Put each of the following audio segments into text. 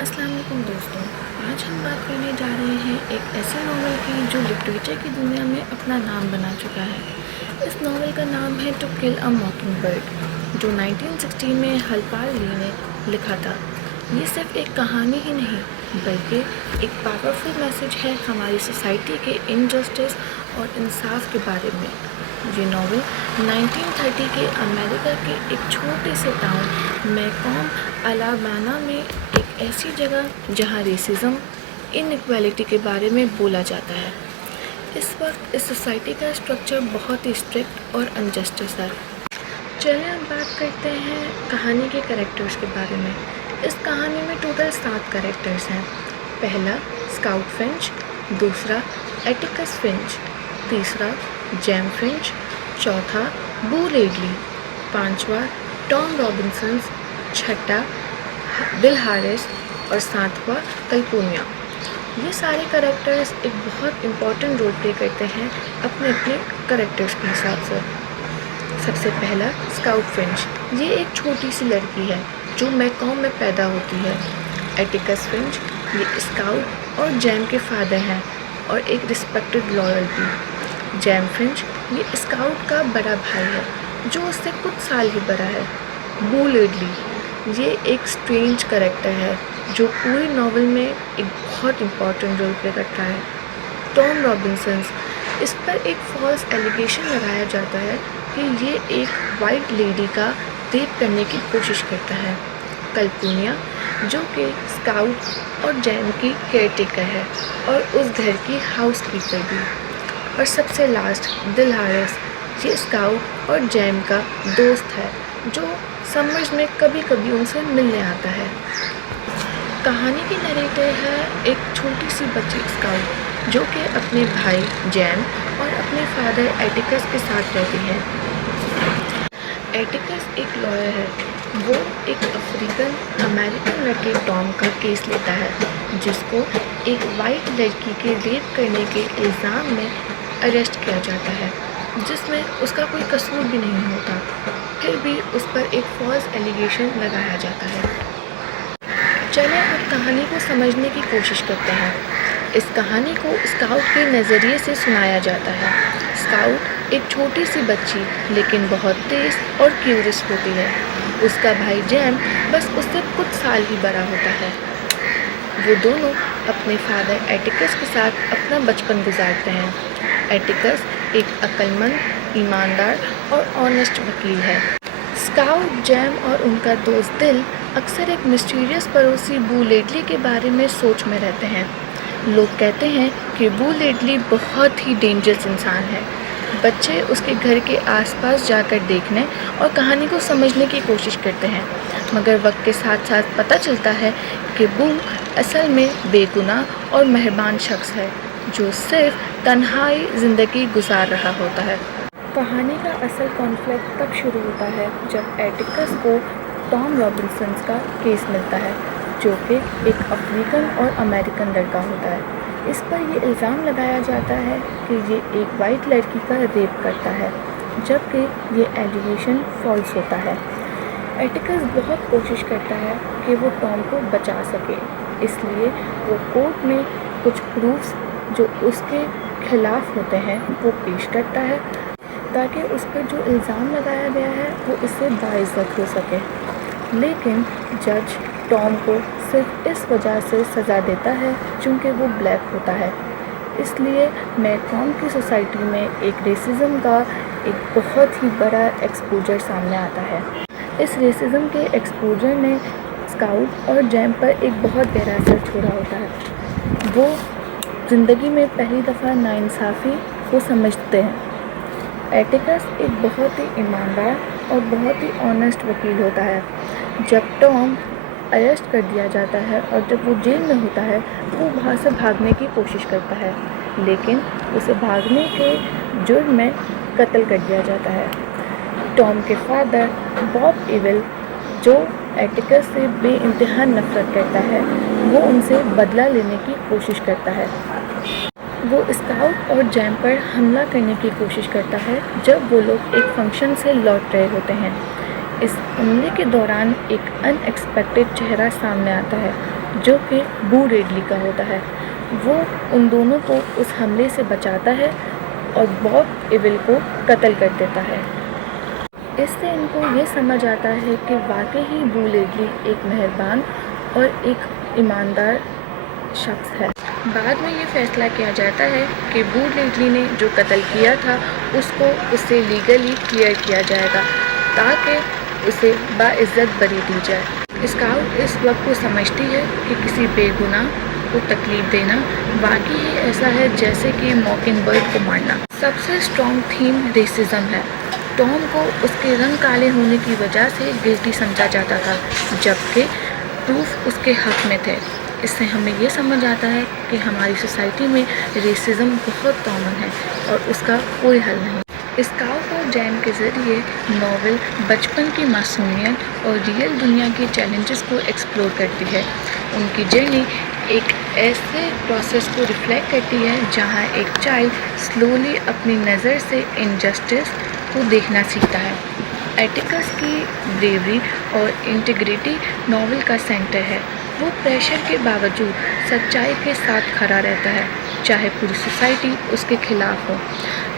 अस्सलाम वालेकुम दोस्तों। आज हम बात करने जा रहे हैं एक ऐसे नावल की जो लिटरेचर की दुनिया में अपना नाम बना चुका है। इस नावल का नाम है टू किल अ मॉकिंगबर्ड, जो 1916 में हरपाल ली ने लिखा था। ये सिर्फ एक कहानी ही नहीं बल्कि एक पावरफुल मैसेज है हमारी सोसाइटी के इनजस्टिस और इंसाफ के बारे में। ये नावल 1930 के अमेरिका के एक छोटे से टाउन मैकॉम अलाबामा में एक ऐसी जगह जहाँ रेसिज्म इनइक्वालिटी के बारे में बोला जाता है। इस वक्त इस सोसाइटी का स्ट्रक्चर बहुत ही स्ट्रिक्ट और अनजस्टिस है। चलिए अब बात करते हैं कहानी के कैरेक्टर्स के बारे में। इस कहानी में टोटल 7 कैरेक्टर्स हैं। पहला स्काउट फिंच, दूसरा एटिकस फिंच, तीसरा जैम फिंच, चौथा बू लेडली, पांचवा टॉम रॉबिन्सन, छठा बिल हारिस और सातवां कल्पूनिया। ये सारे कैरेक्टर्स एक बहुत इम्पॉर्टेंट रोल प्ले करते हैं अपने अपने कैरेक्टर्स के हिसाब से। सबसे पहला स्काउट फिंच, ये एक छोटी सी लड़की है जो मैकॉम में पैदा होती है। एटिकस फिंच, ये स्काउट और जैम के फादर हैं और एक रिस्पेक्टेड लॉयर भी। जैम फिंच, ये स्काउट का बड़ा भाई है जो उससे कुछ साल ही बड़ा है। बू लेडली, ये एक स्ट्रेंज कैरेक्टर है जो पूरी नावल में एक बहुत इम्पॉर्टेंट रोल प्ले करता है। टॉम रॉबिन्सन, इस पर एक फॉल्स एलिगेशन लगाया जाता है कि ये एक वाइट लेडी का रेप करने की कोशिश करता है। कल्पूनिया, जो कि स्काउट और जैम की केयरटेकर है और उस घर की हाउस कीपर भी। और सबसे लास्ट बिल हारिस, ये स्काउट और जैम का दोस्त है जो समर्स में कभी कभी उनसे मिलने आता है। कहानी की नरेटर है एक छोटी सी बच्ची स्काउट जो कि अपने भाई जैम और अपने फादर एटिकस के साथ रहती है। एटिकस एक लॉयर है। वो एक अफ्रीकन अमेरिकन लड़के टॉम का केस लेता है जिसको एक वाइट लड़की के रेप करने के इल्ज़ाम में अरेस्ट किया जाता है, जिसमें उसका कोई कसूर भी नहीं होता। फिर भी उस पर एक फॉल्स एलिगेशन लगाया जाता है। चलिए अब कहानी को समझने की कोशिश करते हैं। इस कहानी को स्काउट के नज़रिए से सुनाया जाता है। स्काउट एक छोटी सी बच्ची लेकिन बहुत तेज़ और क्यूरियस होती है। उसका भाई जैम बस उससे कुछ साल ही बड़ा होता है। वो दोनों अपने फादर एटिकस के साथ अपना बचपन गुजारते हैं। एटिकस एक अक्लमंद, ईमानदार और ऑनेस्ट वकील है। स्काउट, जैम और उनका दोस्त दिल अक्सर एक मिस्टीरियस पड़ोसी बू लेडली के बारे में सोच में रहते हैं। लोग कहते हैं कि बू लेडली बहुत ही डेंजरस इंसान है। बच्चे उसके घर के आसपास जाकर देखने और कहानी को समझने की कोशिश करते हैं, मगर वक्त के साथ साथ पता चलता है कि बू असल में बेगुनाह और मेहरबान शख्स है जो सिर्फ तन्हाई ज़िंदगी गुजार रहा होता है। कहानी का असल कॉन्फ्लिक्ट तब शुरू होता है जब एटिकस को टॉम रॉबिन्सन का केस मिलता है जो कि एक अफ्रीकन और अमेरिकन लड़का होता है। इस पर ये इल्ज़ाम लगाया जाता है कि ये एक वाइट लड़की का रेप करता है, जबकि ये एलिगेशन फॉल्स होता है। एटिकस बहुत कोशिश करता है कि वो टॉम को बचा सके, इसलिए वो कोर्ट में कुछ प्रूफ्स जो उसके खिलाफ होते हैं वो पेश करता है ताकि उस पर जो इल्ज़ाम लगाया गया है वो इससे बाइज्जत हो सके। लेकिन जज टॉम को सिर्फ इस वजह से सज़ा देता है क्योंकि वो ब्लैक होता है। इसलिए मैकॉम की सोसाइटी में एक रेसिज्म का एक बहुत ही बड़ा एक्सपोजर सामने आता है। इस रेसिज्म के एक्सपोजर ने स्काउट और जैम पर एक बहुत गहरा असर छोड़ा होता है। वो ज़िंदगी में पहली दफ़ा नाइंसाफ़ी को समझते हैं। एटिकस एक बहुत ही ईमानदार और बहुत ही ऑनेस्ट वकील होता है। जब टॉम अरेस्ट कर दिया जाता है और जब वो जेल में होता है वो वहाँ से भागने की कोशिश करता है, लेकिन उसे भागने के जुर्म में कत्ल कर दिया जाता है। टॉम के फादर बॉब इविल, जो एटिकस से बेइंतहा नफरत करता है, वो उनसे बदला लेने की कोशिश करता है। वो स्काउट और जैम पर हमला करने की कोशिश करता है जब वो लोग एक फंक्शन से लौट रहे होते हैं। इस हमले के दौरान एक अनएक्सपेक्टेड चेहरा सामने आता है जो कि बू रेडली का होता है। वो उन दोनों को उस हमले से बचाता है और बॉब इविल को कत्ल कर देता है। इससे इनको ये समझ आता है कि वाकई ही बू रेडली एक मेहरबान और एक ईमानदार शख्स है। बाद में ये फैसला किया जाता है कि बू रेडली ने जो कत्ल किया था उसको उससे लीगली क्लियर किया जाएगा ताकि उसे बाइज्जत बरी दी जाए। स्काउट इस वक्त को समझती है कि किसी बेगुनाह को तकलीफ देना वाकई ही ऐसा है जैसे कि मॉकिंगबर्ड को मारना। सबसे स्ट्रॉन्ग थीम रेसिज्म है। टॉम को उसके रंग काले होने की वजह से गिल्टी समझा जाता था जबकि प्रूफ उसके हक में थे। इससे हमें ये समझ आता है कि हमारी सोसाइटी में रेसिज्म बहुत कॉमन है और उसका कोई हल नहीं। स्काउट और जैन के ज़रिए नॉवेल बचपन की मासूमियत और रियल दुनिया के चैलेंजेस को एक्सप्लोर करती है। उनकी जर्नी एक ऐसे प्रोसेस को रिफ्लेक्ट करती है जहां एक चाइल्ड स्लोली अपनी नज़र से इनजस्टिस को देखना सीखता है। एटिकस की ब्रेवरी और इंटीग्रिटी नॉवेल का सेंटर है। वो प्रेशर के बावजूद सच्चाई के साथ खड़ा रहता है चाहे पूरी सोसाइटी उसके खिलाफ हो।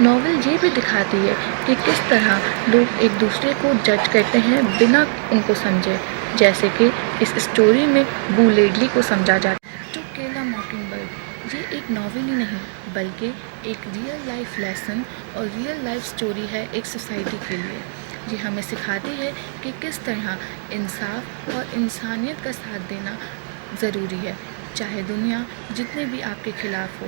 नॉवेल ये भी दिखाती है कि किस तरह लोग एक दूसरे को जज करते हैं बिना उनको समझे, जैसे कि इस स्टोरी में बू रेडली को समझा जाता है। टू किल अ मॉकिंगबर्ड ये एक नॉवेल ही नहीं बल्कि एक रियल लाइफ लेसन और रियल लाइफ स्टोरी है एक सोसाइटी के लिए। ये हमें सिखाती है कि किस तरह इंसाफ और इंसानियत का साथ देना ज़रूरी है चाहे दुनिया जितने भी आपके खिलाफ हो।